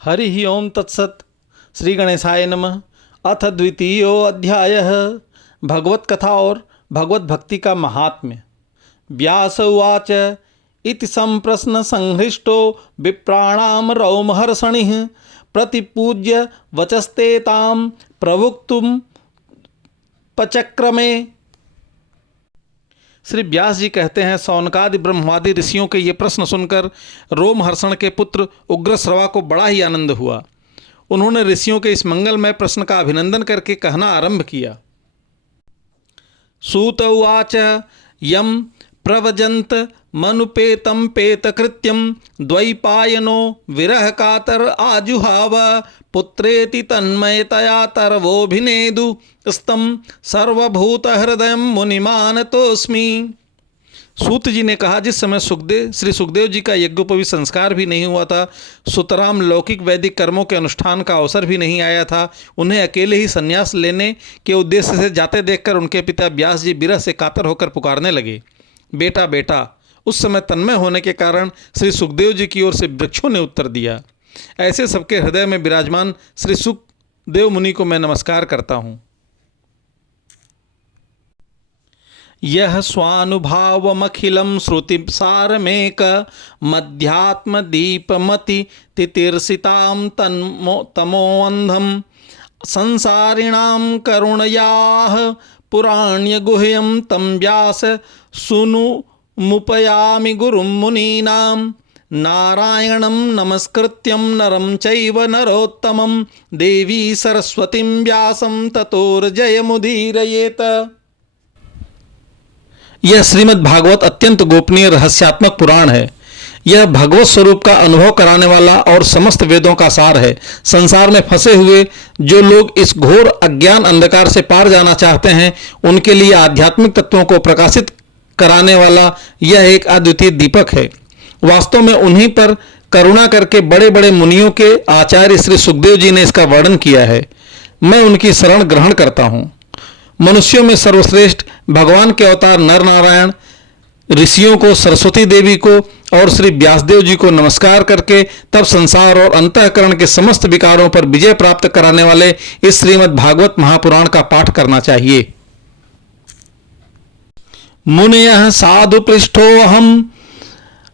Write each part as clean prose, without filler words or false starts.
हरि ओम तत्सत। श्री गणेशाय नमः। अथ द्वितीयो अध्यायः भगवत कथा और भगवत भक्ति का महात्म्य। व्यास उवाच इति संप्रश्न संहृष्टो विप्राणाम रौमहर्षणिः प्रतिपूज्य वचस्ते ताम प्रवक्तुम पचक्रमे। श्री व्यास जी कहते हैं, सौनकादि ब्रह्मादि ऋषियों के ये प्रश्न सुनकर रोमहर्षण के पुत्र उग्रश्रवा को बड़ा ही आनंद हुआ। उन्होंने ऋषियों के इस मंगलमय प्रश्न का अभिनंदन करके कहना आरंभ किया। सूत उवाच यम प्रवजंत मनुपेतम पेतकृत्यम द्वैपायनो विरह कातर आजुहाव पुत्रेति तन्मयतया तरवोभिनेदु स्तम सर्वभूत हृदय मुनिमानतोस्मि। सूत जी ने कहा, जिस समय श्री सुखदेव जी का यज्ञोपवीत संस्कार भी नहीं हुआ था, सुतराम लौकिक वैदिक कर्मों के अनुष्ठान का अवसर भी नहीं आया था, उन्हें अकेले ही संन्यास लेने के उद्देश्य से जाते देखकर उनके पिता व्यास जी विरह से कातर होकर पुकारने लगे, बेटा बेटा। उस समय तन्मय होने के कारण श्री सुखदेव जी की ओर से वृक्षों ने उत्तर दिया। ऐसे सबके हृदय में विराजमान श्री सुखदेव मुनि को मैं नमस्कार करता हूँ। यह स्वानुभावमखिलं श्रुतिसारमेक मध्यात्म दीपमति तितिर्षितां तमोअन्धं संसारिणां करुणयाः पुराण्यगुह्यं तं व्यास सुनुमुपयामि गुरुं मुनीनां नारायणं नमस्कृत्यं नरं चैव नरोत्तमं देवी सरस्वतीं व्यासं ततोर्जयमुदीरयेत। यह श्रीमद् भागवत अत्यंत गोपनीय रहस्यात्मक पुराण है। यह भगवत स्वरूप का अनुभव कराने वाला और समस्त वेदों का सार है। संसार में फंसे हुए जो लोग इस घोर अज्ञान अंधकार से पार जाना चाहते हैं, उनके लिए आध्यात्मिक तत्वों को प्रकाशित कराने वाला यह एक अद्वितीय दीपक है। वास्तव में उन्हीं पर करुणा करके बड़े बड़े मुनियों के आचार्य श्री सुखदेव जी ने इसका वर्णन किया है। मैं उनकी शरण ग्रहण करता हूँ। मनुष्यों में सर्वश्रेष्ठ भगवान के अवतार नर नारायण, ऋषियों को, सरस्वती देवी को और श्री व्यासदेव जी को नमस्कार करके तब संसार और अंतःकरण के समस्त विकारों पर विजय प्राप्त कराने वाले इस श्रीमद् भागवत महापुराण का पाठ करना चाहिए। मुनयः साधु पृष्ठोऽहं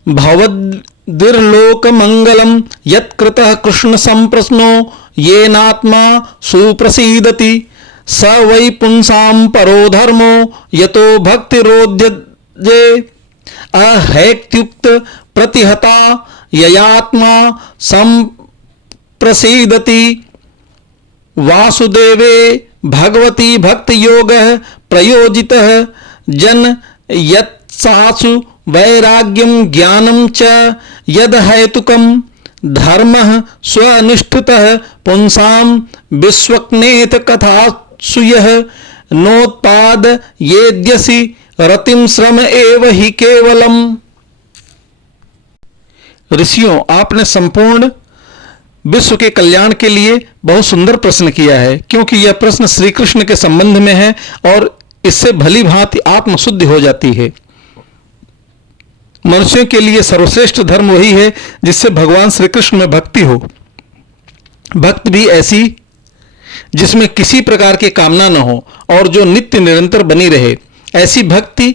भवद्विर्लोक मंगलम यत्कृतः कृष्ण संप्रश्नो येनात्मा सुप्रसीदति स वै पुंसां परो धर्मो यतो भक्तिरोध्यजे अहैत्युक्त प्रतिहता ययात्मा संप्रसीदति वासुदेवे भगवती भक्ति योगः प्रयोजितः जन यत्सासु वैराग्यं ज्ञानं च यदहैतुकं धर्मः स्वनिष्ठितः पुंसां विश्वक्नेत कथासु यः नोत्पाद येद्यसि रतिं श्रम एव हि केवलम्। ऋषियों, आपने संपूर्ण विश्व के कल्याण के लिए बहुत सुंदर प्रश्न किया है, क्योंकि यह प्रश्न श्री कृष्ण के संबंध में है और इससे भली भांति आत्मशुद्धि हो जाती है। मनुष्यों के लिए सर्वश्रेष्ठ धर्म वही है जिससे भगवान श्री कृष्ण में भक्ति हो। भक्ति भी ऐसी जिसमें किसी प्रकार की कामना न हो और जो नित्य निरंतर बनी रहे। ऐसी भक्ति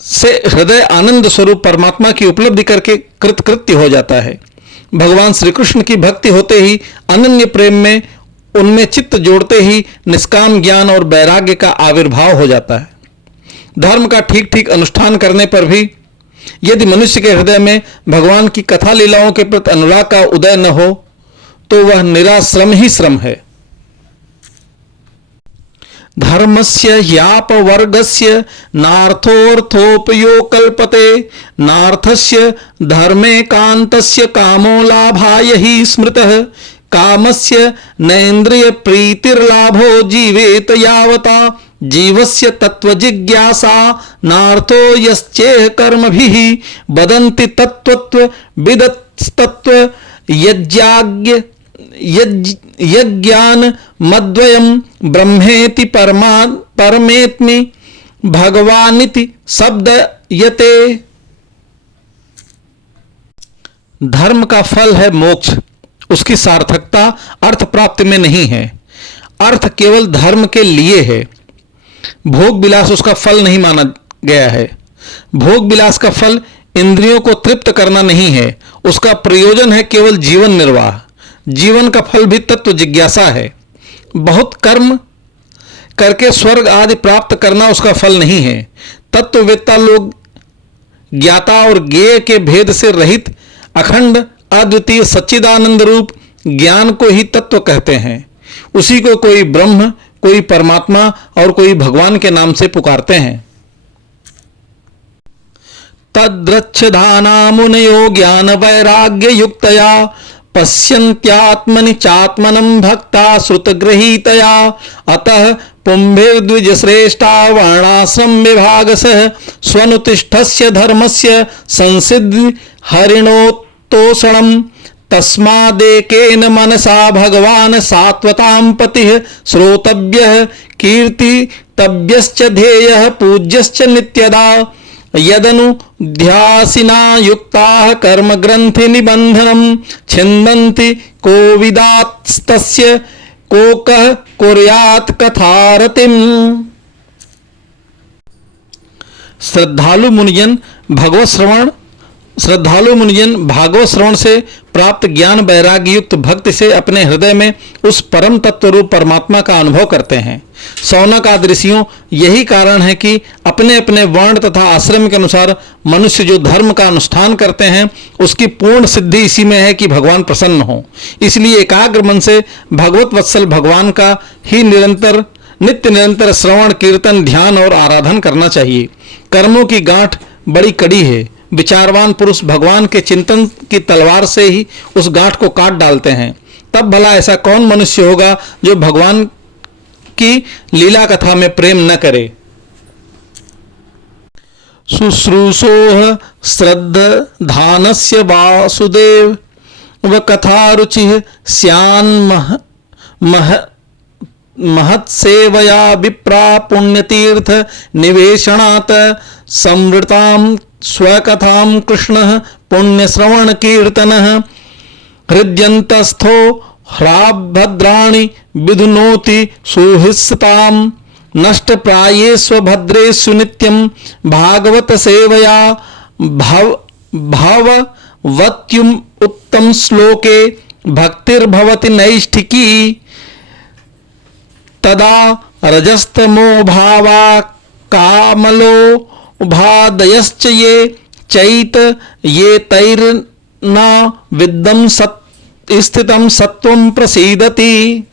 से हृदय आनंद स्वरूप परमात्मा की उपलब्धि करके कृतकृत्य हो जाता है। भगवान श्री कृष्ण की भक्ति होते ही अनन्य प्रेम में उनमें चित्त जोड़ते ही निष्काम ज्ञान और वैराग्य का आविर्भाव हो जाता है। धर्म का ठीक ठीक अनुष्ठान करने पर भी यदि मनुष्य के हृदय में भगवान की कथा लीलाओं के प्रति अनुराग का उदय न हो तो वह निराश्रम ही श्रम है। धर्मस्य ह्यापवर्गस्य नार्थोऽर्थोपयो कल्पते नार्थस्य धर्मे कान्तस्य कामो लाभाय हि स्मृतः कामस्य नैन्द्रिय प्रीतिर्लाभो जीवेत यावता जीवस्य तत्व जिज्ञासा नार्थो यश्चेह कर्मभिः वदन्ति तत्त्वत्व विदस्तत्व यज्ञान मद्वयं ब्रह्मेति परमेत्मि भगवानिति शब्द यते। धर्म का फल है मोक्ष, उसकी सार्थकता अर्थ प्राप्ति में नहीं है। अर्थ केवल धर्म के लिए है। भोग विलास उसका फल नहीं माना गया है। भोग विलास का फल इंद्रियों को तृप्त करना नहीं है, उसका प्रयोजन है केवल जीवन निर्वाह। जीवन का फल भी तत्व जिज्ञासा है। बहुत कर्म करके स्वर्ग आदि प्राप्त करना उसका फल नहीं है। तत्ववेत्ता लोग ज्ञाता और ज्ञेय के भेद से रहित अखंड अद्वितीय सच्चिदानंद रूप ज्ञान को ही तत्व कहते हैं। उसी को कोई ब्रह्म, कोई परमात्मा और कोई भगवान के नाम से पुकारते हैं। तद्रच्छधाना मुनयो ज्ञान वैराग्य युक्तया पश्यन्त्यात्मनि चात्मनं भक्ता श्रुतगृहीतया अतः पुंभिर्द्विजश्रेष्ठा वर्णाश्रम विभागसः स्वनुतिष्ठस्य धर्मस्य संसिद्धि हरिणोत्तोषणम् तस्मादेकेन मनसा भगवान् सात्वतां पतिः श्रोतव्यः कीर्तितव्यश्च ध्येयः पूज्यश्च नित्यदा यदनुध्यासिना युक्ताः कर्म ग्रंथि निबंधनं छिन्दन्ति कोविदास्तस्य कोकः कुर्यात् कथारतिम्। श्रद्धालु मुनिजन भागवत श्रवण से प्राप्त ज्ञान वैराग्य युक्त भक्ति से अपने हृदय में उस परम तत्व रूप परमात्मा का अनुभव करते हैं। शौनक आदि ऋषियों, यही कारण है कि अपने अपने वर्ण तथा आश्रम के अनुसार मनुष्य जो धर्म का अनुष्ठान करते हैं उसकी पूर्ण सिद्धि इसी में है कि भगवान प्रसन्न हो। इसलिए एकाग्र मन से भगवत वत्सल भगवान का ही नित्य निरंतर श्रवण कीर्तन ध्यान और आराधन करना चाहिए। कर्मों की गांठ बड़ी कड़ी है। विचारवान पुरुष भगवान के चिंतन की तलवार से ही उस गांठ को काट डालते हैं। तब भला ऐसा कौन मनुष्य होगा जो भगवान की लीला कथा में प्रेम न करे। शुश्रूषोः श्रद्धानस्य वासुदेव व कथा रुचिः स्यान् महत्सेवया विप्रा पुण्यतीर्थ निवेशनात् संवृतां स्वकथां कृष्णः पुण्यश्रवण कीर्तनः हृद्यन्तस्थो ह्राभद्राणि विधुनोति सुहृत्सतां नष्ट प्रायेष्व भद्रेषु नित्यं भागवत सेवया भवत्युम उत्तम श्लोके भक्तिर्भवति नैष्ठिकी तदा रजस्तमो भावा कामलो भादयश्च ये चैत ये तैर्ना विद्दम स्थितम सत्वम प्रसीदति।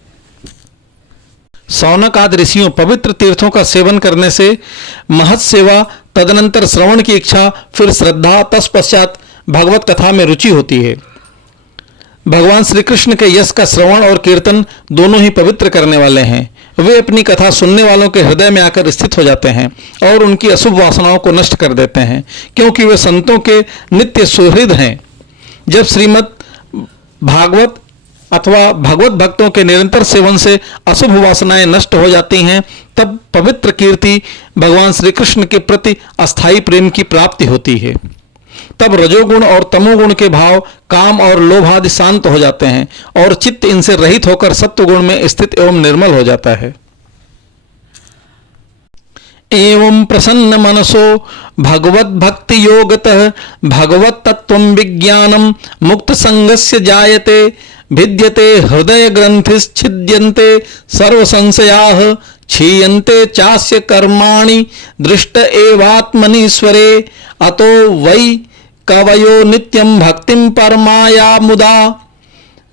शौनक आदि ऋषियों, पवित्र तीर्थों का सेवन करने से महत् सेवा, तदनंतर श्रवण की इच्छा, फिर श्रद्धा, तत्पश्चात भगवत कथा में रुचि होती है। भगवान श्री कृष्ण के यश का श्रवण और कीर्तन दोनों ही पवित्र करने वाले हैं। वे अपनी कथा सुनने वालों के हृदय में आकर स्थित हो जाते हैं और उनकी अशुभ वासनाओं को नष्ट कर देते हैं, क्योंकि वे संतों के नित्य सुहृद हैं। जब श्रीमद् भागवत अथवा भगवत भक्तों के निरंतर सेवन से अशुभ वासनाएं नष्ट हो जाती हैं, तब पवित्र कीर्ति भगवान श्री कृष्ण के प्रति अस्थायी प्रेम की प्राप्ति होती है। तब रजोगुण और तमोगुण के भाव, काम और लोभ आदि शांत हो जाते हैं और चित्त इनसे रहित होकर सत्वगुण में स्थित एवं निर्मल हो जाता है। एवं प्रसन्न मनसो भगवत भक्ति योगतः भगवत तत्वं विज्ञानम मुक्त संगस्य जायते भिद्यते हृदय ग्रंथिश्छिद्यन्ते सर्व संशयाः क्षीयन्ते चास्य कर्माणि दृष्ट एवात्मनीश्वरे अतो वै कवयो नित्यं भक्तिं परमाया मुदा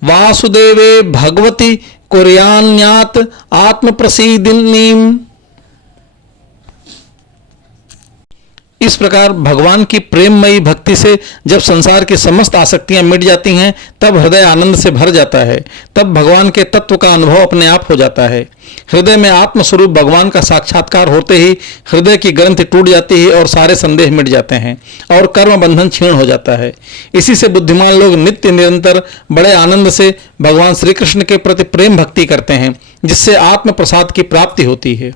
वासुदेवे भगवती कुर्यान्यात् आत्मप्रसीदिनीम्। इस प्रकार भगवान की प्रेममयी भक्ति से जब संसार की समस्त आसक्तियां मिट जाती हैं, तब हृदय आनंद से भर जाता है। तब भगवान के तत्व का अनुभव अपने आप हो जाता है। हृदय में आत्मस्वरूप भगवान का साक्षात्कार होते ही हृदय की ग्रंथि टूट जाती है और सारे संदेह मिट जाते हैं और कर्म बंधन क्षीण हो जाता है। इसी से बुद्धिमान लोग नित्य निरंतर बड़े आनंद से भगवान श्री कृष्ण के प्रति प्रेम भक्ति करते हैं, जिससे आत्म प्रसाद की प्राप्ति होती है।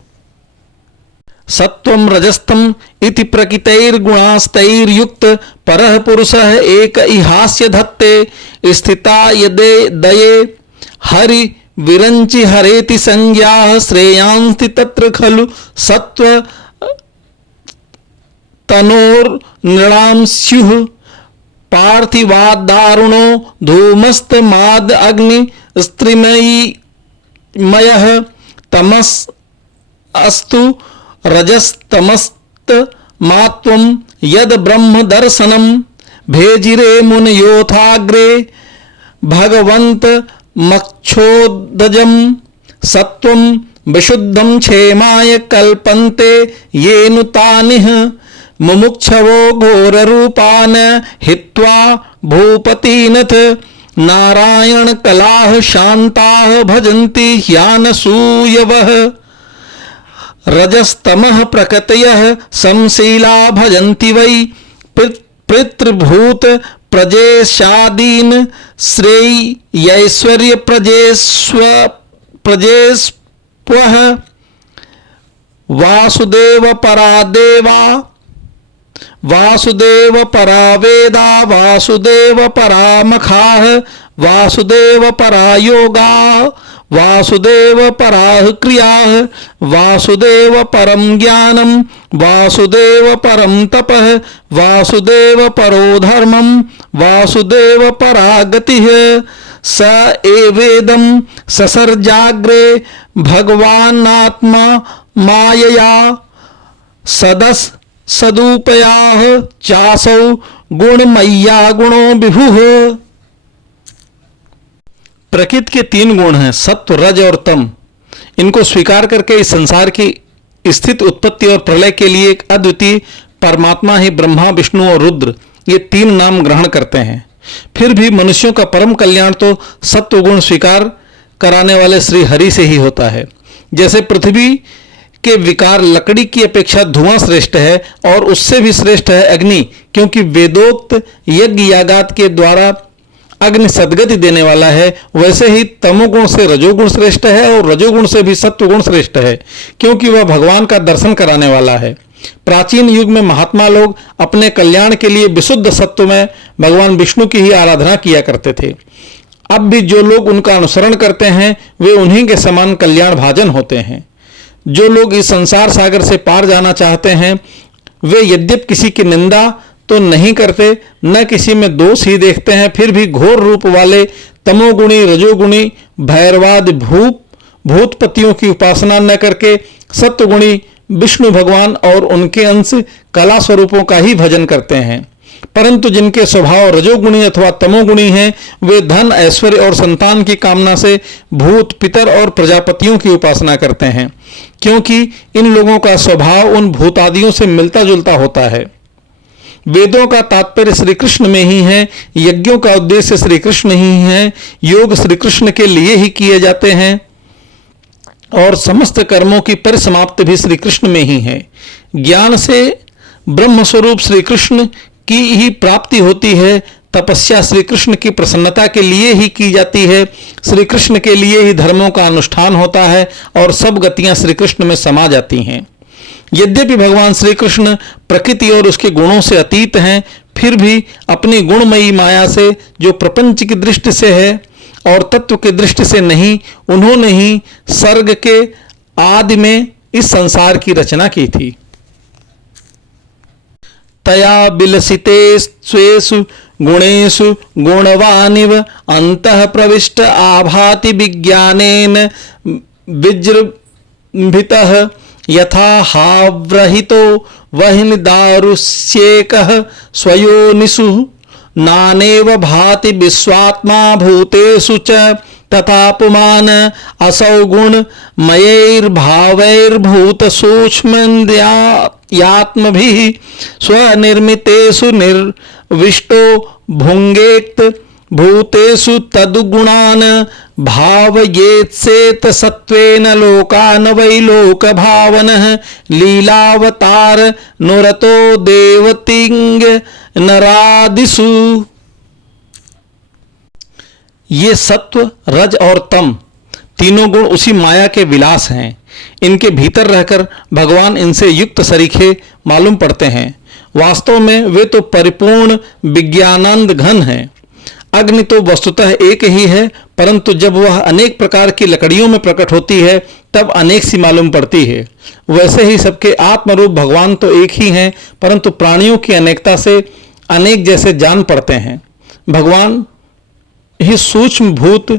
सत्वं रजस्तम इति प्रकृतैर्गुणास्तैर्युक्त परः पुरुषः एक इहास्य धत्ते स्थिता यदे दये हरि विरंचि हरेति संज्ञा श्रेयांस्ति तत्र खलु सत्व तनोर्नृणां स्युः पार्थिवादारुणो धूमस्तमाद अग्नि स्त्रिमयः तमस अस्तु रजस्तमस्त मात्वं यद ब्रह्म दर्शनम भेजिरे मुनयोथाग्रे भगवंत मक्षोदजम सत्वं विशुद्धं क्षेमाय कल्पन्ते येनुतानिह मुमुक्षवो घोररूपान् हित्वा भूपतिनथ नारायण कलाः शान्ताः भजन्ति ह्यानसूयवः रजस्तमः प्रकृतयः संशीला भजन्ति वै पितृभूत प्रजेशादीन् श्रेयैश्वर्य प्रजेस्वः वासुदेव परादेवा वासुदेव परावेदा वासुदेव परामखाः वासुदेव परायोगा वासुदेव पराः क्रियाः वासुदेव परं ज्ञानं वासुदेव परं तपः वासुदेव परो धर्मं वासुदेव परा गतिः स एवेदं ससर्जाग्रे भगवानात्मा मायया सदस सदुपयाः चासौ गुणमय्या गुणो विभुः। प्रकृति के तीन गुण हैं, सत्व, रज और तम। इनको स्वीकार करके इस संसार की स्थिति, उत्पत्ति और प्रलय के लिए एक अद्वितीय परमात्मा ही ब्रह्मा, विष्णु और रुद्र ये तीन नाम ग्रहण करते हैं। फिर भी मनुष्यों का परम कल्याण तो सत्व गुण स्वीकार कराने वाले श्री हरि से ही होता है। जैसे पृथ्वी के विकार लकड़ी की अपेक्षा धुआं श्रेष्ठ है और उससे भी श्रेष्ठ है अग्नि, क्योंकि वेदोक्त यज्ञ यागात के द्वारा अग्नि सद्गति देने वाला है। वैसे ही तमोगुण से रजोगुण श्रेष्ठ है और रजोगुण से भी सत्वगुण श्रेष्ठ है, क्योंकि वह भगवान का दर्शन कराने वाला है। प्राचीन युग में महात्मा लोग अपने कल्याण के लिए विशुद्ध सत्व में भगवान विष्णु की ही आराधना किया करते थे। अब भी जो लोग उनका अनुसरण करते हैं वे उन्हीं के समान कल्याण भाजन होते हैं। जो लोग इस संसार सागर से पार जाना चाहते हैं वे यद्यप किसी की निंदा तो नहीं करते, न किसी में दोष ही देखते हैं, फिर भी घोर रूप वाले तमोगुणी, रजोगुणी, भैरवादि भूतपतियों की उपासना न करके सत्वगुणी विष्णु भगवान और उनके अंश कला स्वरूपों का ही भजन करते हैं। परंतु जिनके स्वभाव रजोगुणी अथवा तमोगुणी हैं वे धन, ऐश्वर्य और संतान की कामना से भूत, पितर और प्रजापतियों की उपासना करते हैं, क्योंकि इन लोगों का स्वभाव उन भूतादियों से मिलता जुलता होता है। वेदों का तात्पर्य श्री कृष्ण में ही है, यज्ञों का उद्देश्य श्री कृष्ण ही है, योग श्री कृष्ण के लिए ही किए जाते हैं और समस्त कर्मों की परिसमाप्ति भी श्री कृष्ण में ही है। ज्ञान से ब्रह्म स्वरूप श्री कृष्ण की ही प्राप्ति होती है। तपस्या श्री कृष्ण की प्रसन्नता के लिए ही की जाती है। श्री कृष्ण के लिए ही धर्मों का अनुष्ठान होता है और सब गतियां श्री कृष्ण में समा जाती हैं। यद्यपि भगवान श्री कृष्ण प्रकृति और उसके गुणों से अतीत हैं, फिर भी अपनी गुणमयी माया से जो प्रपंच की दृष्टि से है और तत्व की दृष्टि से नहीं, उन्होंने ही सर्ग के आदि में इस संसार की रचना की थी। तया बिलसिते स्वेषु गुणेषु गुणवानिव अंतः प्रविष्ट आभाति विज्ञानेन विजृंभितः यथा हाव्रहितो वह्नि दारुस्येकः स्वयोनिषु नानेव भाति विश्वात्मा भूतेषु च तथा पुमान असौ गुण मयैर्भावैर्भूत सूक्ष्मयात्मभिः स्वनिर्मितेषु निर्विष्टो भुङ्गेत् भूतेषु तद्गुणान् भावयेत्सेत सत्वेन लोकान् वै लोकभावनः लीलावतार नुरतो देवतिंग नरादिषु। ये सत्व, रज और तम तीनों गुण उसी माया के विलास हैं। इनके भीतर रहकर भगवान इनसे युक्त सरीखे मालूम पड़ते हैं। वास्तव में वे तो परिपूर्ण विज्ञानंद घन हैं। अग्नि तो वस्तुतः एक ही है, परंतु जब वह अनेक प्रकार की लकड़ियों में प्रकट होती है तब अनेक सी मालूम पड़ती है। वैसे ही सबके आत्मरूप भगवान तो एक ही हैं, परंतु प्राणियों की अनेकता से अनेक जैसे जान पड़ते हैं। भगवान ही सूक्ष्म भूत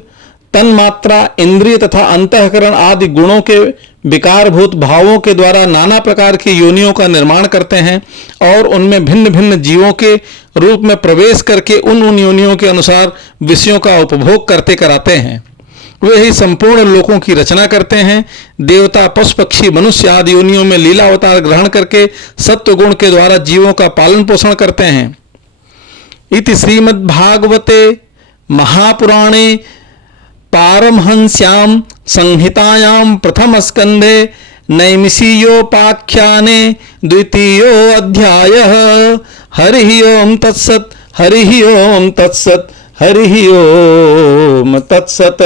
तन्मात्रा, इंद्रिय तथा अंतःकरण आदि गुणों के विकारभूत भावों के द्वारा नाना प्रकार की योनियों का निर्माण करते हैं और उनमें भिन्न भिन्न जीवों के रूप में प्रवेश करके उन योनियों के अनुसार विषयों का उपभोग करते कराते हैं। वे ही संपूर्ण लोकों की रचना करते हैं। देवता, पशु, पक्षी, मनुष्य आदि योनियों में लीला अवतार ग्रहण करके सत्व गुण के द्वारा जीवों का पालन पोषण करते हैं। इति श्रीमद्भागवते महापुराणे पारमहंस्यां संहितायां प्रथम स्कंधे नैमिषीयोपाख्याने द्वितीयो अध्यायः। हरि ओम तत्सत्, हरि ओम तत्सत्, हरि ओम तत्सत्।